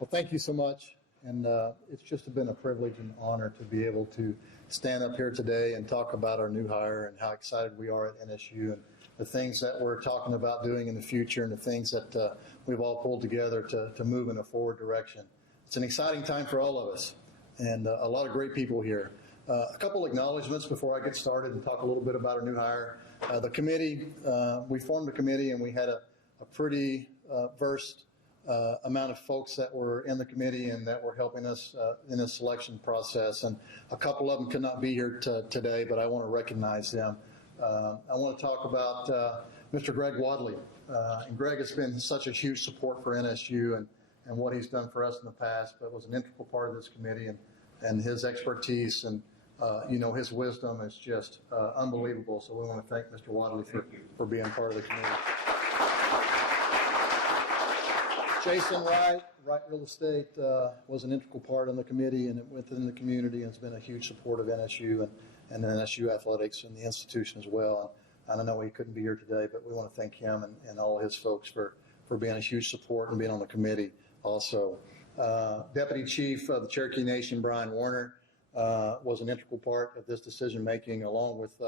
Well, thank you so much. And it's just been a privilege and honor to be able to stand up here today and talk about our new hire and how excited we are at NSU and the things that we're talking about doing in the future and the things that we've all pulled together to move in a forward direction. It's an exciting time for all of us and a lot of great people here. A couple acknowledgments before I get started and talk a little bit about our new hire. The committee, we formed a committee and we had a pretty versed amount of folks that were in the committee and that were helping us in the selection process. And a couple of them could not be here today, but I want to recognize them. I want to talk about Mr. Greg Wadley. And Greg has been such a huge support for NSU and what he's done for us in the past, but was an integral part of this committee and his expertise and his wisdom is just unbelievable. So we want to thank Mr. Wadley for being part of the committee. Jason Wright Real Estate was an integral part in the committee and within the community and has been a huge support of NSU and NSU athletics and the institution as well. And I know he couldn't be here today, but we want to thank him and all his folks for being a huge support and being on the committee also. Deputy Chief of the Cherokee Nation, Brian Warner, was an integral part of this decision making along with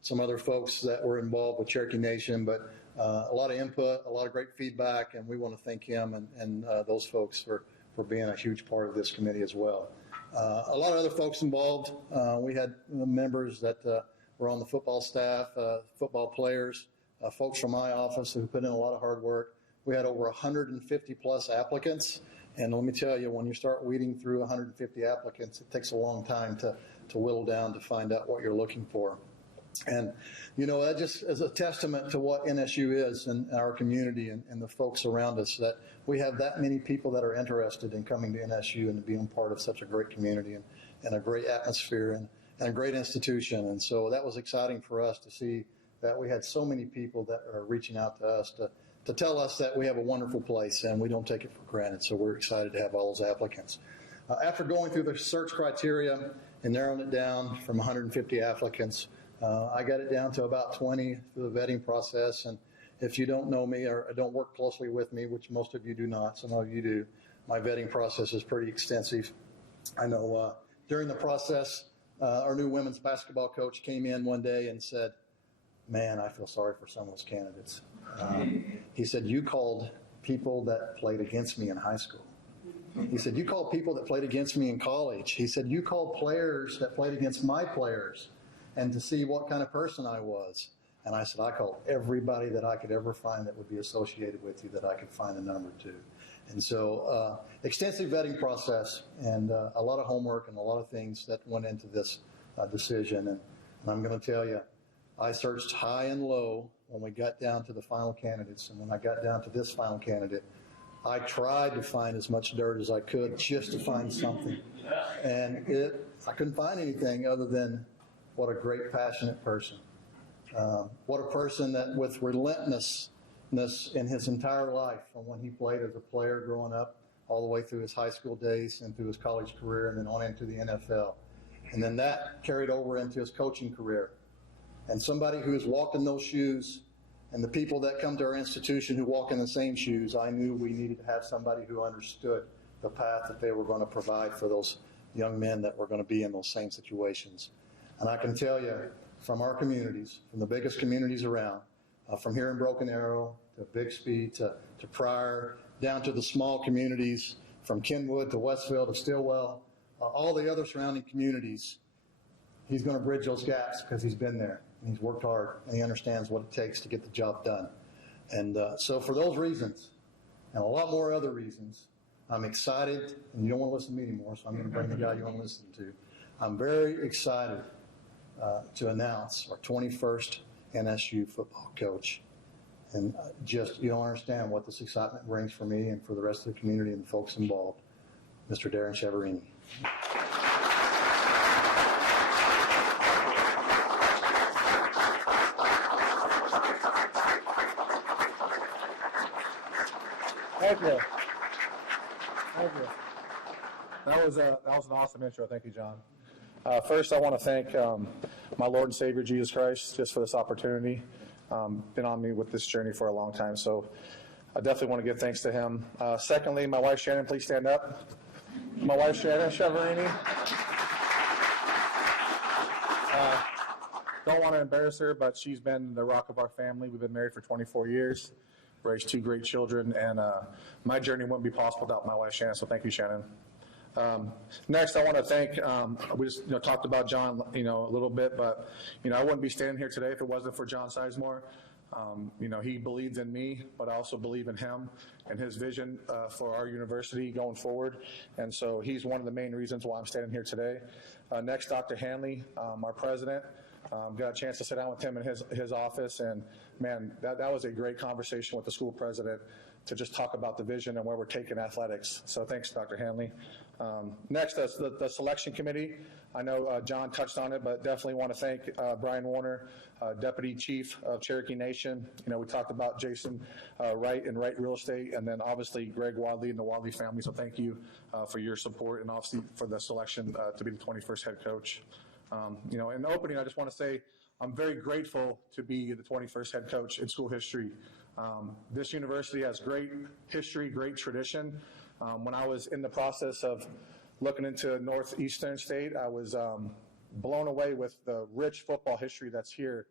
some other folks that were involved with Cherokee Nation, but a lot of input, a lot of great feedback, and we want to thank him and those folks for being a huge part of this committee as well. A lot of other folks involved. We had members that were on the football staff, football players, folks from my office who put in a lot of hard work. We had over 150 plus applicants, and let me tell you, when you start weeding through 150 applicants, it takes a long time to whittle down to find out what you're looking for. And, that just is a testament to what NSU is in our community and the folks around us, that we have that many people that are interested in coming to NSU and being part of such a great community and a great atmosphere and a great institution. And so that was exciting for us to see that we had so many people that are reaching out to us to tell us that we have a wonderful place and we don't take it for granted. So we're excited to have all those applicants. After going through the search criteria and narrowing it down from 150 applicants, I got it down to about 20 through the vetting process. And if you don't know me or don't work closely with me, which most of you do not, some of you do, my vetting process is pretty extensive. I know during the process, our new women's basketball coach came in one day and said, "Man, I feel sorry for some of those candidates." He said, "You called people that played against me in high school." He said, "You called people that played against me in college." He said, "You called players that played against my players and to see what kind of person I was." And I said, "I called everybody that I could ever find that would be associated with you that I could find a number to." And so extensive vetting process and a lot of homework and a lot of things that went into this decision. And I'm going to tell you, I searched high and low when we got down to the final candidates. And when I got down to this final candidate, I tried to find as much dirt as I could just to find something. And I couldn't find anything other than what a great, passionate person. What a person that with relentlessness in his entire life, from when he played as a player growing up, all the way through his high school days and through his college career and then on into the NFL. And then that carried over into his coaching career. And somebody who has walked in those shoes and the people that come to our institution who walk in the same shoes, I knew we needed to have somebody who understood the path that they were going to provide for those young men that were going to be in those same situations. And I can tell you, from our communities, from the biggest communities around, from here in Broken Arrow to Bixby to Pryor, down to the small communities, from Kenwood to Westville to Stillwell, all the other surrounding communities, he's going to bridge those gaps because he's been there and he's worked hard and he understands what it takes to get the job done. And so for those reasons and a lot more other reasons, I'm excited, and you don't want to listen to me anymore, so I'm going to bring the guy you want to listen to. I'm very excited to announce our 21st NSU football coach. And you don't understand what this excitement brings for me and for the rest of the community and the folks involved. Mr. Darrin Chiaverini. Thank you. Thank you. That was an awesome intro. Thank you, John. First, I want to thank my Lord and Savior, Jesus Christ, just for this opportunity. Been on me with this journey for a long time. So I definitely want to give thanks to him. Secondly, my wife Shannon, please stand up. My wife Shannon, Chiaverini. Don't want to embarrass her, but she's been the rock of our family. We've been married for 24 years, raised 2 great children, and my journey wouldn't be possible without my wife Shannon, so thank you, Shannon. Next, I want to thank, we just talked about John a little bit, but I wouldn't be standing here today if it wasn't for John Sizemore. He believes in me, but I also believe in him and his vision for our university going forward, and so he's one of the main reasons why I'm standing here today. Next, Dr. Hanley, our president. Got a chance to sit down with him in his office, and man, that was a great conversation with the school president to just talk about the vision and where we're taking athletics. So thanks, Dr. Hanley. Next, the selection committee. I know John touched on it, but definitely want to thank Brian Warner, Deputy Chief of Cherokee Nation. We talked about Jason Wright and Wright Real Estate, and then obviously Greg Wadley and the Wadley family. So thank you for your support and obviously for the selection to be the 21st head coach. In the opening, I just want to say I'm very grateful to be the 21st head coach in school history. This university has great history, great tradition. When I was in the process of looking into Northeastern State, I was blown away with the rich football history that's here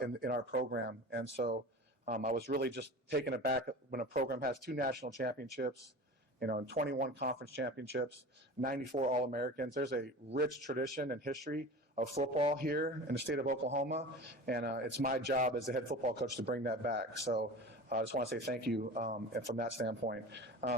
in our program. And so I was really just taken aback when a program has 2 national championships, and 21 conference championships, 94 All-Americans. There's a rich tradition and history of football here in the state of Oklahoma, and it's my job as the head football coach to bring that back. So I just want to say thank you from that standpoint.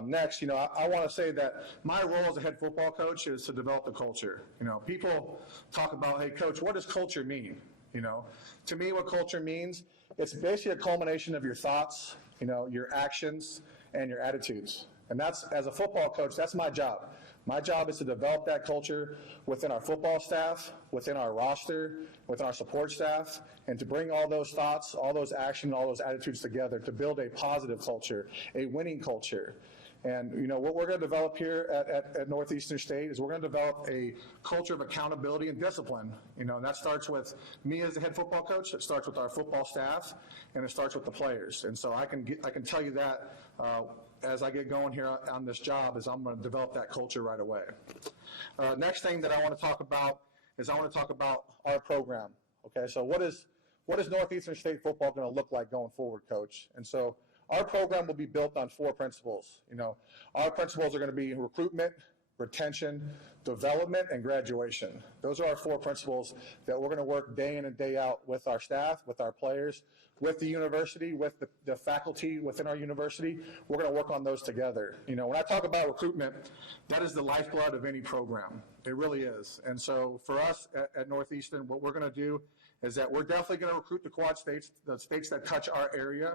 Next, I want to say that my role as a head football coach is to develop the culture. People talk about, hey, coach, what does culture mean? To me, what culture means, it's basically a culmination of your thoughts, your actions, and your attitudes. And that's, as a football coach, that's my job. My job is to develop that culture within our football staff, within our roster, within our support staff, and to bring all those thoughts, all those actions, all those attitudes together to build a positive culture, a winning culture. And, what we're going to develop here at Northeastern State is we're going to develop a culture of accountability and discipline, and that starts with me as the head football coach, it starts with our football staff, and it starts with the players. And so I can tell you that as I get going here on this job is I'm going to develop that culture right away. Next thing that I want to talk about is I want to talk about our program. Okay, so what is Northeastern State football going to look like going forward, Coach? And so our program will be built on 4 principles. Our principles are going to be recruitment, retention, development, and graduation. Those are our 4 principles that we're going to work day in and day out with our staff, with our players, with the university, with the faculty within our university. We're going to work on those together. When I talk about recruitment, that is the lifeblood of any program. It really is. And so for us at Northeastern, what we're going to do is that we're definitely going to recruit the Quad States, the states that touch our area.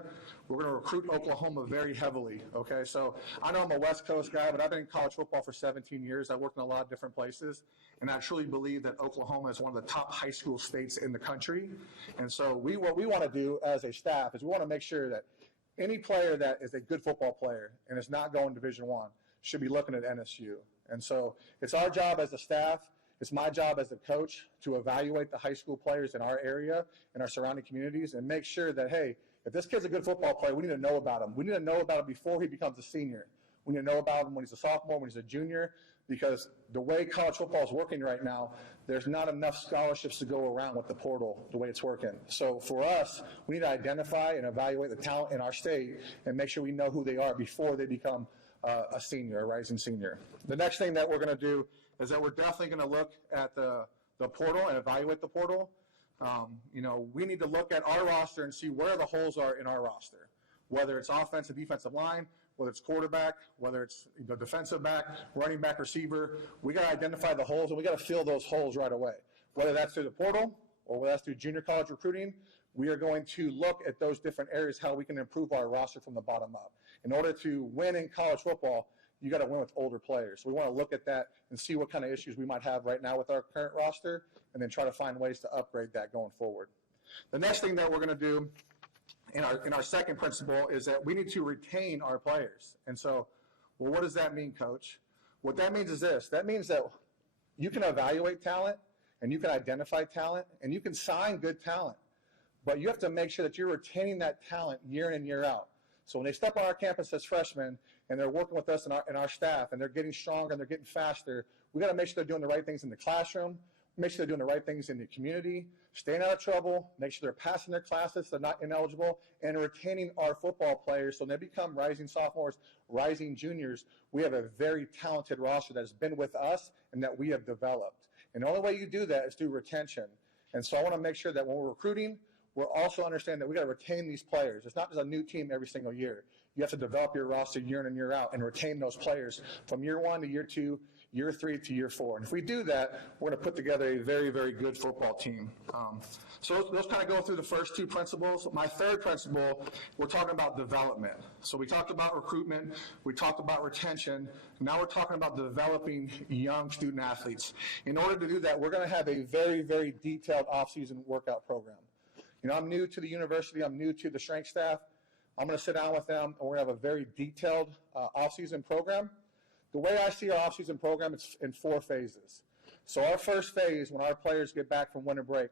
We're going to recruit Oklahoma very heavily, okay? So I know I'm a West Coast guy, but I've been in college football for 17 years. I worked in a lot of different places, and I truly believe that Oklahoma is one of the top high school states in the country. And so what we want to do as a staff is we want to make sure that any player that is a good football player and is not going Division I should be looking at NSU. And so it's our job as a staff, it's my job as a coach to evaluate the high school players in our area and our surrounding communities and make sure that, hey, if this kid's a good football player, we need to know about him. We need to know about him before he becomes a senior. We need to know about him when he's a sophomore, when he's a junior, because the way college football is working right now, there's not enough scholarships to go around with the portal the way it's working. So for us, we need to identify and evaluate the talent in our state and make sure we know who they are before they become a senior, a rising senior. The next thing that we're going to do is that we're definitely going to look at the portal and evaluate the portal. We need to look at our roster and see where the holes are in our roster, whether it's offensive, defensive line, whether it's quarterback, whether it's the defensive back, running back, receiver. We got to identify the holes, and we got to fill those holes right away, whether that's through the portal or whether that's through junior college recruiting. We are going to look at those different areas, how we can improve our roster from the bottom up. In order to win in college football, you got to win with older players. So we want to look at that and see what kind of issues we might have right now with our current roster, and then try to find ways to upgrade that going forward. The next thing that we're going to do in our second principle is that we need to retain our players. And so, well, what does that mean, Coach? What that means is this. That means that you can evaluate talent, and you can identify talent, and you can sign good talent. But you have to make sure that you're retaining that talent year in and year out. So when they step on our campus as freshmen and they're working with us and our staff and they're getting stronger and they're getting faster, we got to make sure they're doing the right things in the classroom, make sure they're doing the right things in the community, staying out of trouble, make sure they're passing their classes, they're not ineligible, and retaining our football players so when they become rising sophomores, rising juniors. We have a very talented roster that has been with us and that we have developed. And the only way you do that is through retention. And so I want to make sure that when we're recruiting, we're also understanding that we got to retain these players. It's not just a new team every single year. You have to develop your roster year in and year out and retain those players from year 1 to year 2, year 3 to year 4. And if we do that, we're going to put together a very, very good football team. So those kind of go through the first 2 principles. My third principle, we're talking about development. So we talked about recruitment, we talked about retention, now we're talking about developing young student athletes. In order to do that, we're going to have a very, very detailed off-season workout program. You know, I'm new to the university, I'm new to the strength staff. I'm going to sit down with them, and we're going to have a very detailed off-season program. The way I see our off-season program, it's in 4 phases. So our first phase, when our players get back from winter break,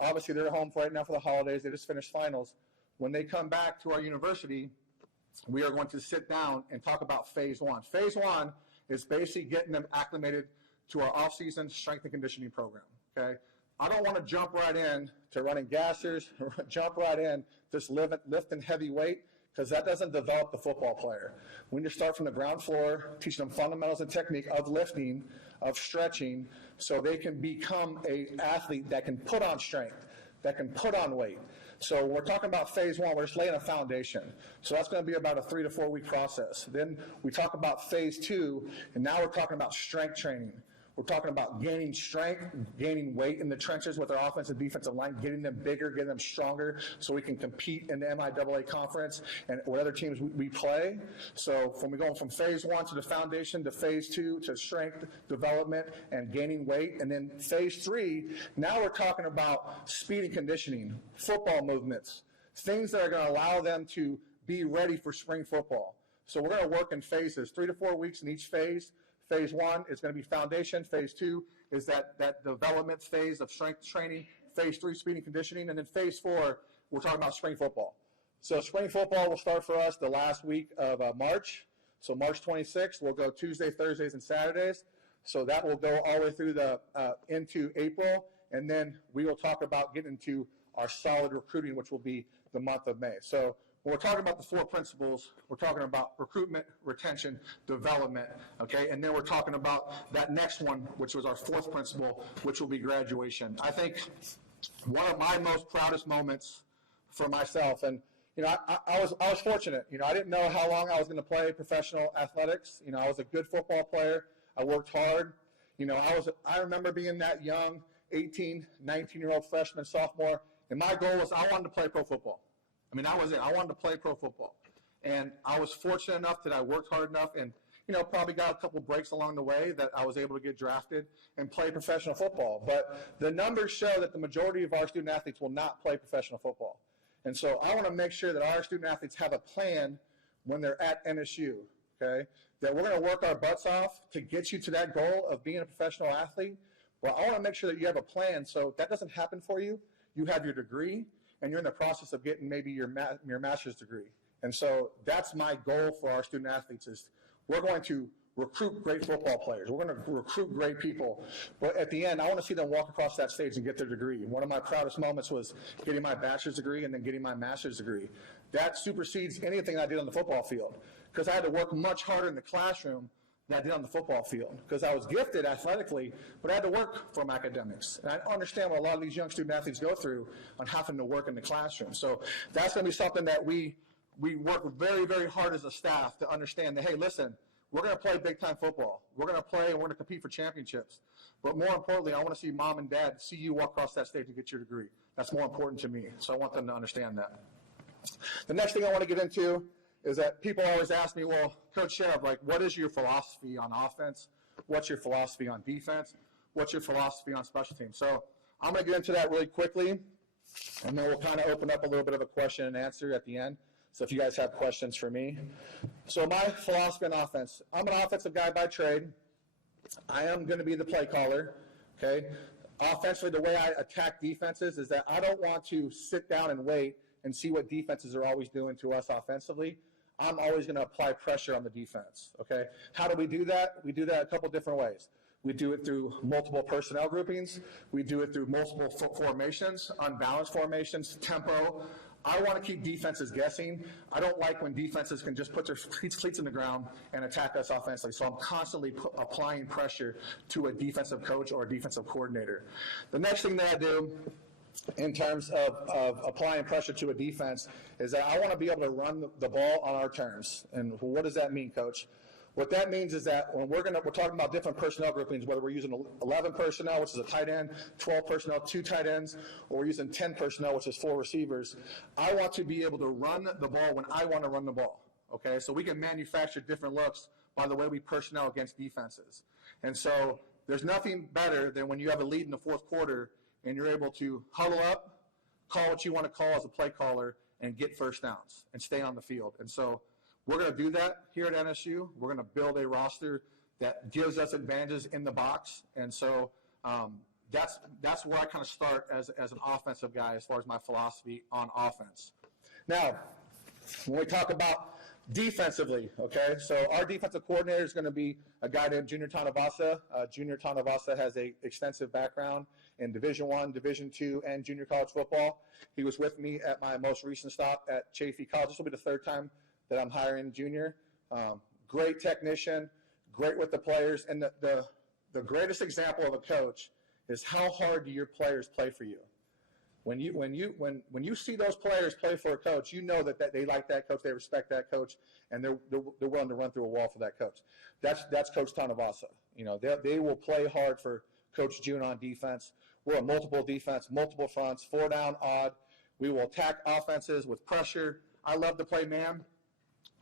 obviously they're home right now for the holidays, they just finished finals. When they come back to our university, we are going to sit down and talk about phase 1. Phase 1 is basically getting them acclimated to our off-season strength and conditioning program, okay? I don't want to jump right in to running gassers, jump right in just lifting heavy weight, because that doesn't develop the football player. We need to start from the ground floor, teaching them fundamentals and technique of lifting, of stretching, so they can become an athlete that can put on strength, that can put on weight. So we're talking about phase 1, we're just laying a foundation. So that's going to be about a 3 to 4 week process. Then we talk about phase 2, and now we're talking about strength training. We're talking about gaining strength, gaining weight in the trenches with our offensive and defensive line, getting them bigger, getting them stronger so we can compete in the MIAA conference and what other teams we play. So when we go from phase 1 to the foundation to phase 2 to strength development and gaining weight, and then phase 3, now we're talking about speed and conditioning, football movements, things that are going to allow them to be ready for spring football. So we're going to work in phases, 3 to 4 weeks in each phase. Phase 1 is going to be foundation. Phase 2 is that development phase of strength training. Phase 3, speed and conditioning. And then phase 4, we're talking about spring football. So spring football will start for us the last week of March. So March 26th, we'll go Tuesday, Thursdays, and Saturdays. So that will go all the way through into April. And then we will talk about getting into our solid recruiting, which will be the month of May. So when we're talking about the 4 principles, we're talking about recruitment, retention, development, okay? And then we're talking about that next one, which was our 4th principle, which will be graduation. I think one of my most proudest moments for myself, and you know, I was fortunate. You know, I didn't know how long I was going to play professional athletics. You know, I was a good football player. I worked hard. You know, I remember being that young 18, 19-year-old freshman, sophomore, and my goal was I wanted to play pro football. I mean, that was it. I wanted to play pro football. And I was fortunate enough that I worked hard enough and, you know, probably got a couple breaks along the way that I was able to get drafted and play professional football. But the numbers show that the majority of our student athletes will not play professional football. And so I want to make sure that our student athletes have a plan when they're at NSU, okay, that we're going to work our butts off to get you to that goal of being a professional athlete. Well, I want to make sure that you have a plan so if that doesn't happen for you, you have your degree, and you're in the process of getting maybe your master's degree. And so that's my goal for our student athletes is we're going to recruit great football players. We're going to recruit great people. But at the end, I want to see them walk across that stage and get their degree. One of my proudest moments was getting my bachelor's degree and then getting my master's degree. That supersedes anything I did on the football field because I had to work much harder in the classroom than I did on the football field because I was gifted athletically, but I had to work from academics. And I understand what a lot of these young student athletes go through on having to work in the classroom. So that's going to be something that we work very, very hard as a staff to understand that, hey, listen, we're going to play big-time football. We're going to play and we're going to compete for championships. But more importantly, I want to see mom and dad see you walk across that stage and get your degree. That's more important to me. So I want them to understand that. The next thing I want to get into is that people always ask me, well, Coach Chev, like, what is your philosophy on offense? What's your philosophy on defense? What's your philosophy on special teams? So I'm going to get into that really quickly, and then we'll kind of open up a little bit of a question and answer at the end. So if you guys have questions for me. So my philosophy on offense, I'm an offensive guy by trade. I am going to be the play caller, okay? Offensively, the way I attack defenses is that I don't want to sit down and wait and see what defenses are always doing to us offensively. I'm always going to apply pressure on the defense, okay? How do we do that? We do that a couple different ways. We do it through multiple personnel groupings. We do it through multiple formations, unbalanced formations, tempo. I want to keep defenses guessing. I don't like when defenses can just put their cleats in the ground and attack us offensively. So I'm constantly applying pressure to a defensive coach or a defensive coordinator. The next thing that I do in terms of applying pressure to a defense is that I want to be able to run the ball on our terms. And what does that mean, Coach? What that means is that when we're talking about different personnel groupings, whether we're using 11 personnel, which is a tight end, 12 personnel, 2 tight ends, or we're using 10 personnel, which is 4 receivers, I want to be able to run the ball when I want to run the ball, okay? So we can manufacture different looks by the way we personnel against defenses. And so there's nothing better than when you have a lead in the fourth quarter and you're able to huddle up, call what you want to call as a play caller, and get first downs and stay on the field. And so we're going to do that here at NSU. We're going to build a roster that gives us advantages in the box. And so that's where I kind of start as an offensive guy as far as my philosophy on offense. Now, when we talk about defensively, okay, so our defensive coordinator is going to be a guy named Junior Tanavasa. Junior Tanavasa has an extensive background in Division I, Division II, and junior college football. He was with me at my most recent stop at Chiaverini College. This will be the third time that I'm hiring Junior. Great technician, great with the players, and the greatest example of a coach is how hard do your players play for you. When you see those players play for a coach, you know that they like that coach, they respect that coach, and they're willing to run through a wall for that coach. That's Coach Tanavasa. You know, they will play hard for Coach June on defense. We're a multiple defense, multiple fronts, 4 down odd. We will attack offenses with pressure. I love to play man.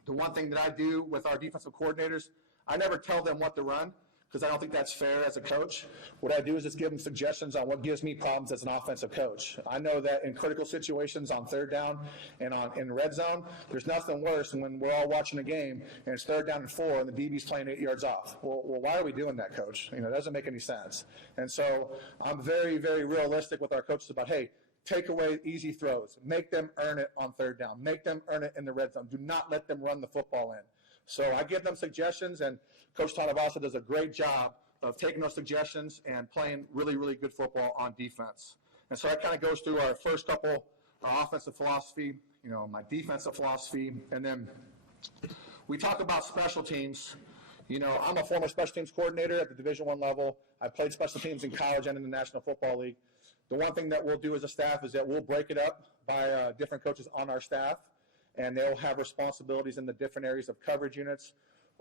The one thing that I do with our defensive coordinators, I never tell them what to run because I don't think that's fair as a coach. What I do is just give them suggestions on what gives me problems as an offensive coach. I know that in critical situations on third down and in red zone, there's nothing worse than when we're all watching a game and it's 3rd down and 4 and the DB's playing 8 yards off. Well, why are we doing that, Coach? You know, it doesn't make any sense. And so I'm very, very realistic with our coaches about, hey, take away easy throws. Make them earn it on 3rd down. Make them earn it in the red zone. Do not let them run the football in. So I give them suggestions, and Coach Tanavasa does a great job of taking those suggestions and playing really, really good football on defense. And so that kind of goes through our first couple, our offensive philosophy, you know, my defensive philosophy, and then we talk about special teams. You know, I'm a former special teams coordinator at the Division I level. I played special teams in college and in the National Football League. The one thing that we'll do as a staff is that we'll break it up by different coaches on our staff, and they'll have responsibilities in the different areas of coverage units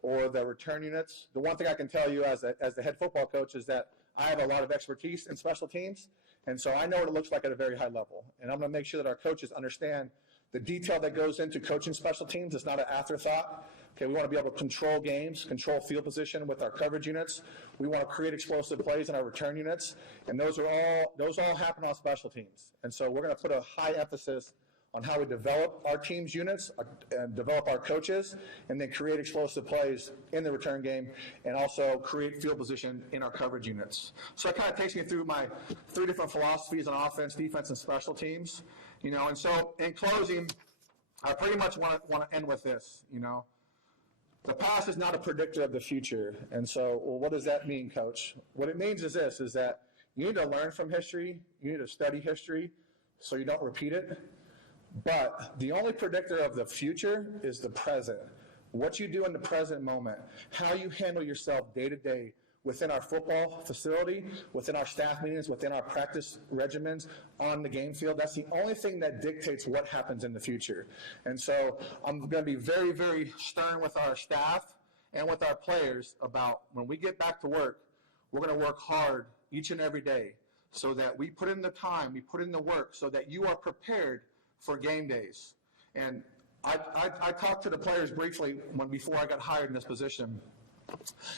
or the return units. The one thing I can tell you as the head football coach is that I have a lot of expertise in special teams, and so I know what it looks like at a very high level. And I'm going to make sure that our coaches understand the detail that goes into coaching special teams. It's not an afterthought. Okay, we want to be able to control games, control field position with our coverage units. We want to create explosive plays in our return units, and those all happen on special teams. And so we're going to put a high emphasis on how we develop our team's units and develop our coaches, and then create explosive plays in the return game, and also create field position in our coverage units. So that kind of takes me through my 3 different philosophies on offense, defense, and special teams. You know, and so in closing, I pretty much want to end with this. You know, the past is not a predictor of the future. And so, well, what does that mean, Coach? What it means is this, is that you need to learn from history, you need to study history so you don't repeat it. But the only predictor of the future is the present. What you do in the present moment, how you handle yourself day to day within our football facility, within our staff meetings, within our practice regimens, on the game field, that's the only thing that dictates what happens in the future. And so I'm going to be very, very stern with our staff and with our players about when we get back to work, we're going to work hard each and every day so that we put in the time, we put in the work so that you are prepared for game days. And I talked to the players briefly before I got hired in this position.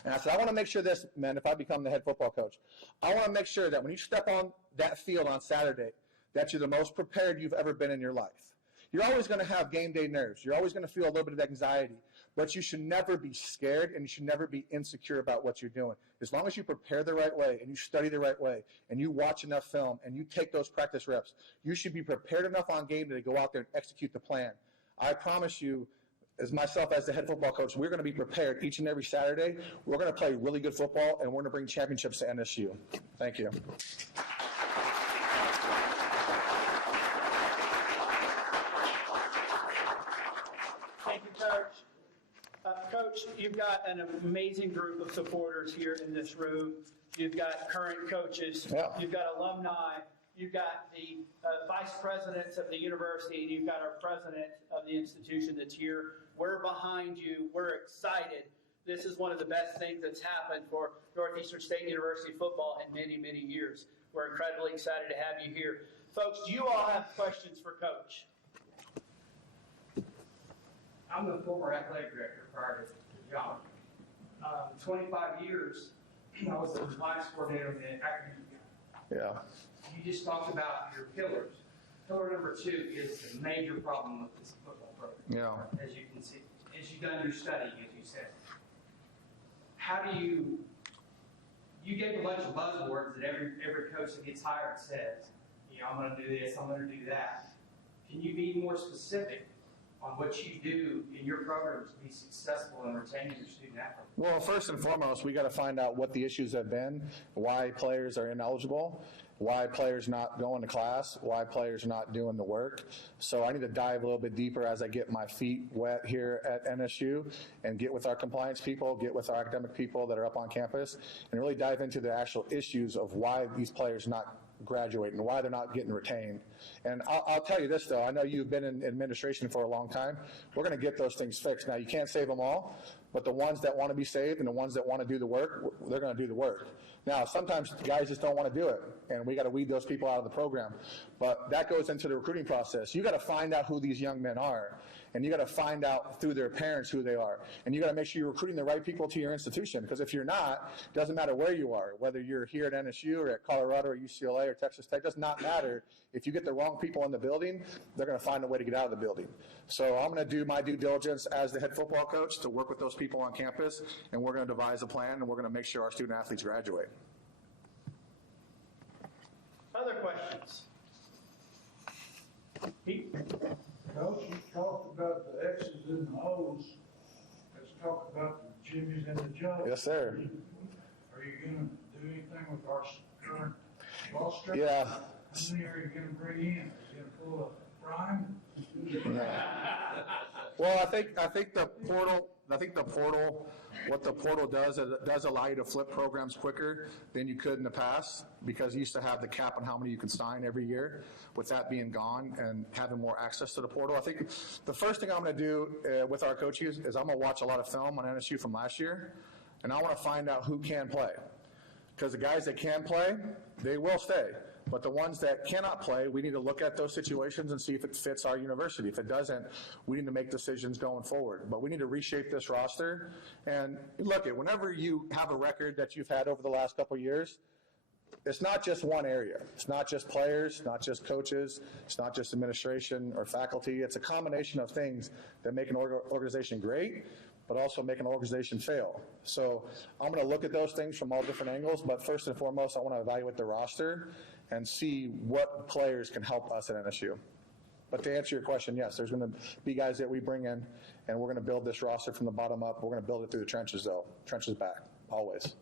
And I said, I want to make sure this, man, if I become the head football coach, I want to make sure that when you step on that field on Saturday, that you're the most prepared you've ever been in your life. You're always going to have game day nerves. You're always going to feel a little bit of anxiety. But you should never be scared, and you should never be insecure about what you're doing. As long as you prepare the right way, and you study the right way, and you watch enough film, and you take those practice reps, you should be prepared enough on game day to go out there and execute the plan. I promise you, as myself as the head football coach, we're going to be prepared each and every Saturday. We're going to play really good football, and we're going to bring championships to NSU. Thank you. Thank you, Coach. Coach, you've got an amazing group of supporters here in this room. You've got current coaches. Yeah. You've got alumni. You've got the vice presidents of the university, and you've got our president of the institution that's here. We're behind you. We're excited. This is one of the best things that's happened for Northeastern State University football in many, many years. We're incredibly excited to have you here. Folks, do you all have questions for Coach? I'm the former athletic director prior to the job. 25 years, I was the compliance coordinator in the academic. Yeah. You just talked about your pillars. Pillar number 2 is the major problem with this football program. Yeah. As you can see, as you've done your study, as you said. How do you gave a bunch of buzzwords that every coach that gets hired says, I'm going to do this, I'm going to do that. Can you be more specific on what you do in your programs to be successful in retaining your student athletes? Well, first and foremost, we got to find out what the issues have been, why players are ineligible, why players not going to class, why players not doing the work. So I need to dive a little bit deeper as I get my feet wet here at NSU and get with our compliance people, get with our academic people that are up on campus, and really dive into the actual issues of why these players not graduate and why they're not getting retained. And I'll tell you this, though. I know you've been in administration for a long time. We're going to get those things fixed. Now, you can't save them all, but the ones that want to be saved and the ones that want to do the work, they're going to do the work. Now, sometimes guys just don't want to do it, and we got to weed those people out of the program. But that goes into the recruiting process. You got to find out who these young men are, and you got to find out through their parents who they are. And you got to make sure you're recruiting the right people to your institution, because if you're not, it doesn't matter where you are, whether you're here at NSU or at Colorado or UCLA or Texas Tech, it does not matter. If you get the wrong people in the building, they're going to find a way to get out of the building. So I'm going to do my due diligence as the head football coach to work with those people on campus, and we're going to devise a plan, and we're going to make sure our student athletes graduate. Other questions? Pete? Coach, you talked about the X's and the O's. Let's talk about the Jimmys and the Joes. Yes, sir. Are you going to do anything with our current roster? Yeah. How many are you going to bring in? Are you going to pull a Brian? Well, I think the portal, what the portal does is it does allow you to flip programs quicker than you could in the past, because you used to have the cap on how many you could sign every year. With that being gone and having more access to the portal, I think the first thing I'm going to do with our coaches is I'm going to watch a lot of film on NSU from last year, and I want to find out who can play. Because the guys that can play, they will stay. But the ones that cannot play, we need to look at those situations and see if it fits our university. If it doesn't, we need to make decisions going forward. But we need to reshape this roster. And look, whenever you have a record that you've had over the last couple of years, it's not just one area. It's not just players, not just coaches, it's not just administration or faculty. It's a combination of things that make an organization great, but also make an organization fail. So I'm going to look at those things from all different angles, but first and foremost, I want to evaluate the roster and see what players can help us at NSU. But to answer your question, yes, there's going to be guys that we bring in, and we're going to build this roster from the bottom up. We're going to build it through the trenches, though. Trenches back, always.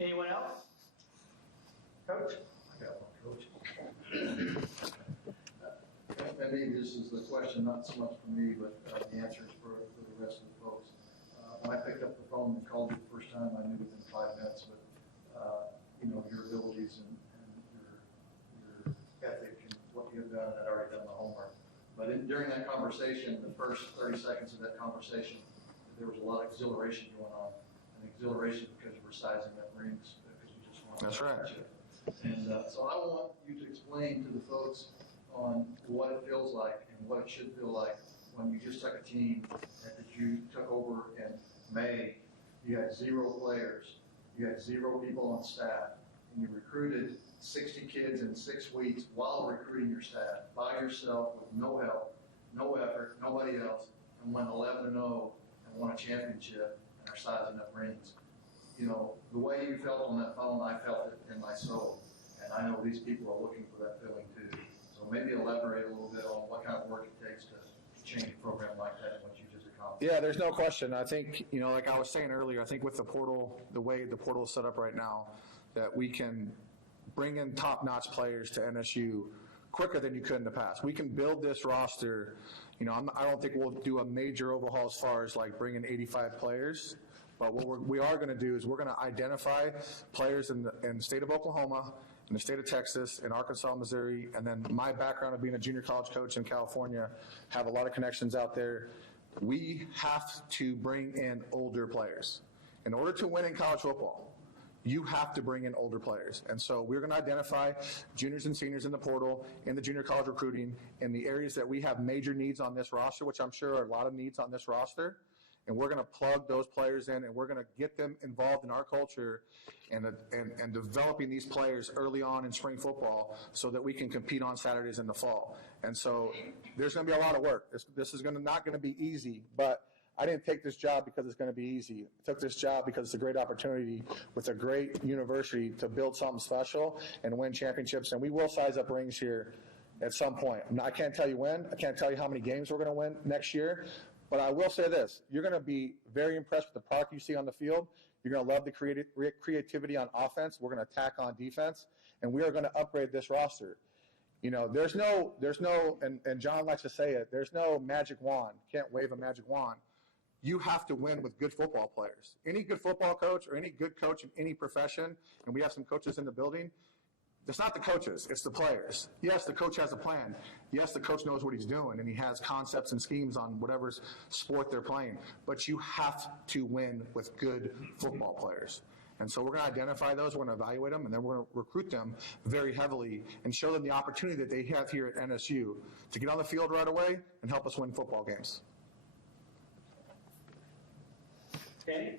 Anyone else? Coach? I got one, Coach. Maybe this is the question, not so much for me, but the answer is for the rest of the folks. When I picked up the phone and called you the first time, I knew within 5 minutes, but your abilities and your ethic and what you have done, I'd already done the homework. But during that conversation, the first 30 seconds of that conversation, there was a lot of exhilaration going on. And exhilaration because you were sizing up rings, because you just wanted That's right. And so I want you to explain to the folks on what it feels like and what it should feel like when you just took a team that you took over in May. You had 0 players, you had 0 people on staff, and you recruited 60 kids in 6 weeks while recruiting your staff by yourself with no help, no effort, nobody else, and went 11-0 and won a championship and are sizing up rings. The way you felt on that phone, I felt it in my soul, and I know these people are looking for that feeling too. So maybe elaborate a little bit on what kind of work it takes to change a program like that and what you just accomplished. Yeah, there's no question. I think, like I was saying earlier, I think with the portal, the way the portal is set up right now, that we can bring in top-notch players to NSU quicker than you could in the past. We can build this roster. I don't think we'll do a major overhaul as far as like bringing 85 players. But what we are going to do is we're going to identify players in the state of Oklahoma, in the state of Texas, in Arkansas, Missouri, and then my background of being a junior college coach in California, have a lot of connections out there. We have to bring in older players. In order to win in college football, you have to bring in older players. And so we're going to identify juniors and seniors in the portal, in the junior college recruiting, in the areas that we have major needs on this roster, which I'm sure are a lot of needs on this roster. And we're going to plug those players in, and we're going to get them involved in our culture and developing these players early on in spring football so that we can compete on Saturdays in the fall. And so there's going to be a lot of work. This is not going to be easy, but I didn't take this job because it's going to be easy. I took this job because it's a great opportunity with a great university to build something special and win championships. And we will size up rings here at some point. I can't tell you when. I can't tell you how many games we're going to win next year. But I will say this, you're going to be very impressed with the product you see on the field. You're going to love the creativity on offense. We're going to attack on defense, and we are going to upgrade this roster. There's no, and John likes to say it, there's no magic wand. Can't wave a magic wand. You have to win with good football players. Any good football coach or any good coach in any profession, and we have some coaches in the building, it's not the coaches, it's the players. Yes, the coach has a plan. Yes, the coach knows what he's doing, and he has concepts and schemes on whatever sport they're playing. But you have to win with good football players. And so we're going to identify those, we're going to evaluate them, and then we're going to recruit them very heavily and show them the opportunity that they have here at NSU to get on the field right away and help us win football games. Danny?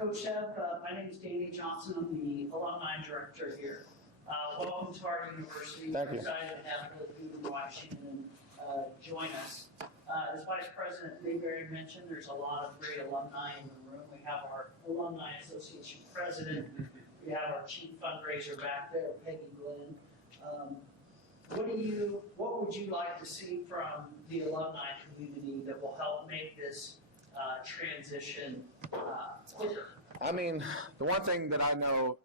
Coach Shev, my name is Danny Johnson. I'm the alumni director here. Welcome to our university. Thank you. We're excited to have both you and Washington join us. As Vice President Mayberry mentioned, there's a lot of great alumni in the room. We have our Alumni Association president. We have our chief fundraiser back there, Peggy Glenn. What would you like to see from the alumni community that will help make this transition quicker? I mean, the one thing that I know,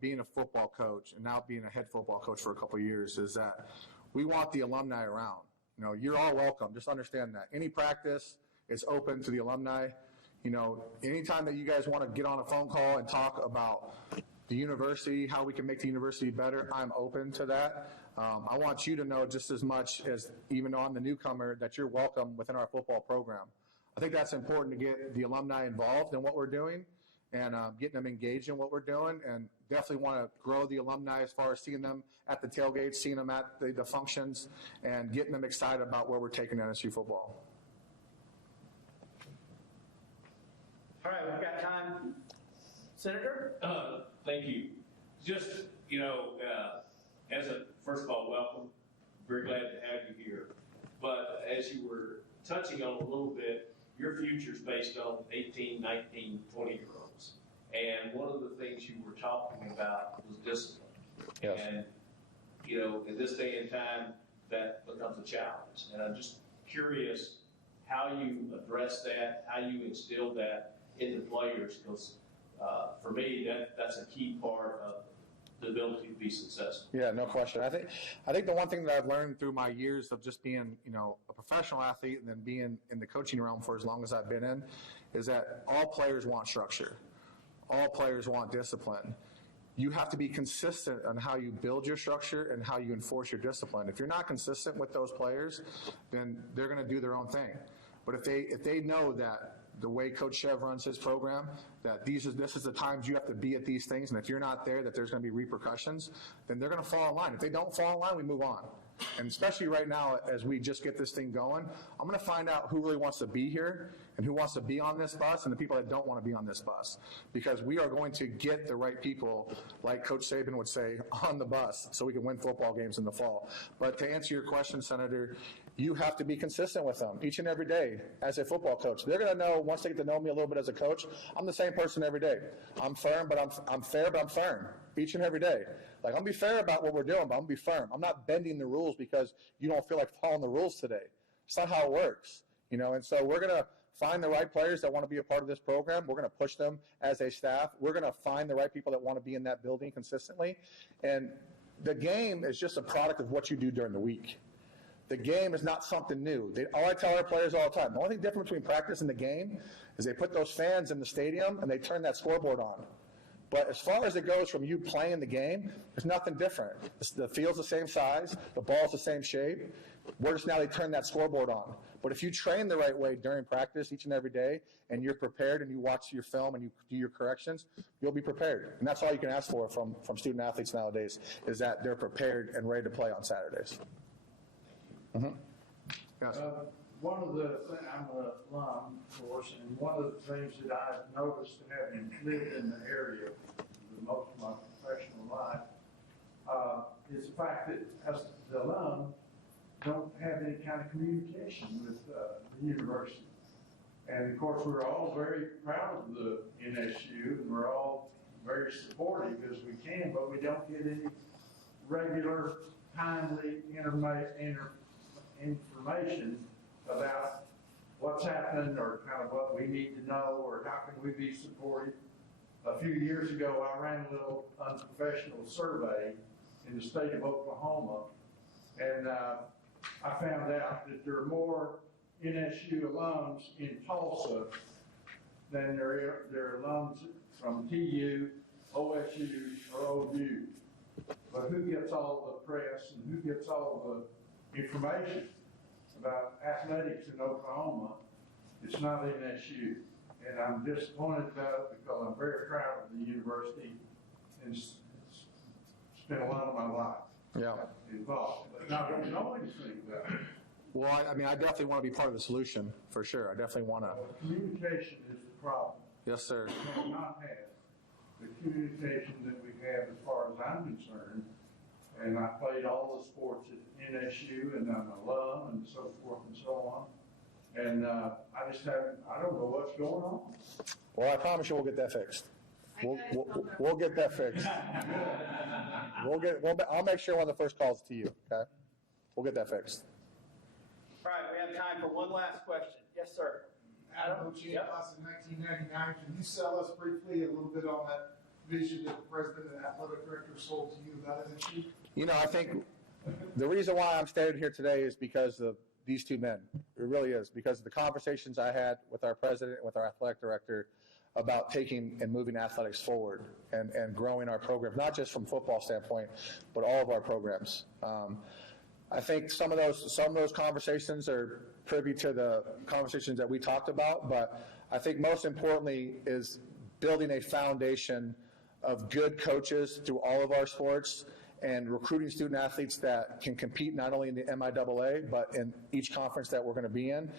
being a football coach and now being a head football coach for a couple of years is that we want the alumni around. You're all welcome. Just understand that. Any practice is open to the alumni. Anytime that you guys want to get on a phone call and talk about the university, how we can make the university better, I'm open to that. I want you to know just as much as, even though I'm the newcomer, that you're welcome within our football program. I think that's important to get the alumni involved in what we're doing and getting them engaged in what we're doing, and definitely want to grow the alumni as far as seeing them at the tailgates, seeing them at the functions, and getting them excited about where we're taking NSU football. All right, we've got time. Senator? Thank you. Just, first of all, welcome. Very glad to have you here. But as you were touching on a little bit, your future is based on 18, 19, 20-year-olds. And one of the things you were talking about was discipline. Yes. And, in this day and time, that becomes a challenge. And I'm just curious how you address that, how you instill that into players, because for me, that's a key part of the ability to be successful. Yeah, no question. I think the one thing that I've learned through my years of just being, a professional athlete and then being in the coaching realm for as long as I've been in, is that all players want structure. All players want discipline. You have to be consistent on how you build your structure and how you enforce your discipline. If you're not consistent with those players, then they're going to do their own thing. But if they know that the way Coach Shev runs his program, that this is the times you have to be at these things, and if you're not there, that there's going to be repercussions, then they're going to fall in line. If they don't fall in line, we move on. And especially right now, as we just get this thing going, I'm going to find out who really wants to be here and who wants to be on this bus and the people that don't want to be on this bus. Because we are going to get the right people, like Coach Saban would say, on the bus so we can win football games in the fall. But to answer your question, Senator, you have to be consistent with them each and every day as a football coach. They're going to know, once they get to know me a little bit as a coach, I'm the same person every day. I'm firm, but I'm fair, but I'm firm each and every day. Like, I'm going to be fair about what we're doing, but I'm going to be firm. I'm not bending the rules because you don't feel like following the rules today. It's not how it works, you know. And so we're going to find the right players that want to be a part of this program. We're going to push them as a staff. We're going to find the right people that want to be in that building consistently. And the game is just a product of what you do during the week. The game is not something new. All I tell our players all the time, the only thing different between practice and the game is they put those fans in the stadium and they turn that scoreboard on. But as far as it goes from you playing the game, there's nothing different. The field's the same size, the ball's the same shape. We're just now they turn that scoreboard on. But if you train the right way during practice each and every day, and you're prepared and you watch your film and you do your corrections, you'll be prepared. And that's all you can ask for from student athletes nowadays, is that they're prepared and ready to play on Saturdays. Mm-hmm. Yes. One of the things, I'm an alum, of course, and one of the things that I've noticed, having lived in the area for most of my professional life, is the fact that as the alum, don't have any kind of communication with the university. And of course, we're all very proud of the NSU, and we're all very supportive as we can, but we don't get any regular, timely information about what's happening or kind of what we need to know or how can we be supportive. A few years ago, I ran a little unprofessional survey in the state of Oklahoma, and I found out that there are more NSU alums in Tulsa than there are alums from TU, OSU, or OU. But who gets all the press and who gets all the information about athletics in Oklahoma? It's not NSU. And I'm disappointed about it because I'm very proud of the university and spent a lot of my life involved. But I don't know anything about it. Well, I mean, I definitely want to be part of the solution, for sure. I definitely want to. Communication is the problem. Yes, sir. We cannot have the communication that we have as far as I'm concerned. And I played all the sports at NSU, and I'm an alum, and so forth and so on. And I don't know what's going on. Well, I promise you we'll get that fixed. We'll get that fixed. I'll make sure one of the first calls to you, okay? We'll get that fixed. All right, we have time for one last question. Yes, sir. Adam, class of 1999. Can you sell us briefly a little bit on that vision that the president and athletic director sold to you about NSU? You know, I think the reason why I'm standing here today is because of these two men. It really is, because of the conversations I had with our president and with our athletic director about taking and moving athletics forward and growing our program, not just from football standpoint, but all of our programs. I think some of those conversations are privy to the conversations that we talked about, but I think most importantly is building a foundation of good coaches through all of our sports and recruiting student athletes that can compete not only in the MIAA, but in each conference that we're going to be in,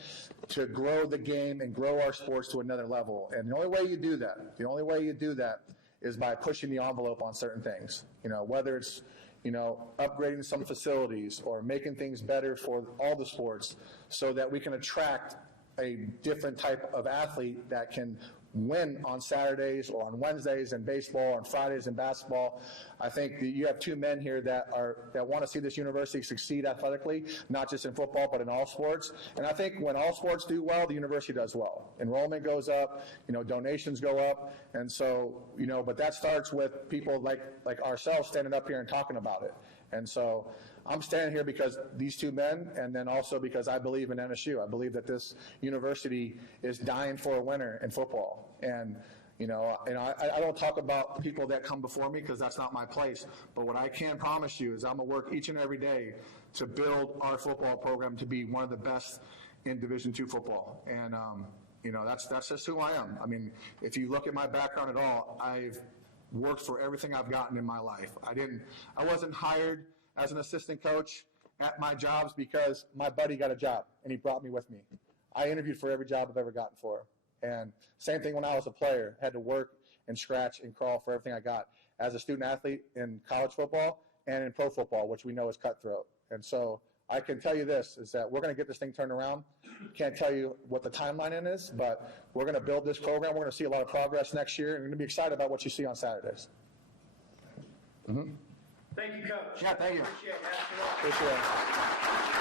to grow the game and grow our sports to another level. And the only way you do that is by pushing the envelope on certain things. You know, whether it's, you know, upgrading some facilities or making things better for all the sports so that we can attract a different type of athlete that can win on Saturdays or on Wednesdays in baseball, on Fridays in basketball. I think that you have two men here that want to see this university succeed athletically, not just in football, but in all sports. And I think when all sports do well, the university does well. Enrollment goes up, you know, donations go up. And so, you know, but that starts with people like ourselves standing up here and talking about it. And so I'm standing here because these two men, and then also because I believe in NSU. I believe that this university is dying for a winner in football. And, you know, I don't talk about people that come before me because that's not my place. But what I can promise you is I'm going to work each and every day to build our football program to be one of the best in Division II football. And, you know, that's just who I am. I mean, if you look at my background at all, I've worked for everything I've gotten in my life. I wasn't hired as an assistant coach at my jobs because my buddy got a job and he brought me with me. I interviewed for every job I've ever gotten for. And same thing when I was a player, had to work and scratch and crawl for everything I got as a student athlete in college football and in pro football, which we know is cutthroat. And so I can tell you this, is that we're going to get this thing turned around. Can't tell you what the timeline in is, but we're going to build this program. We're going to see a lot of progress next year, and we're going to be excited about what you see on Saturdays. Thank you, Coach. Yeah, thank you. Appreciate it. Absolutely. Appreciate it.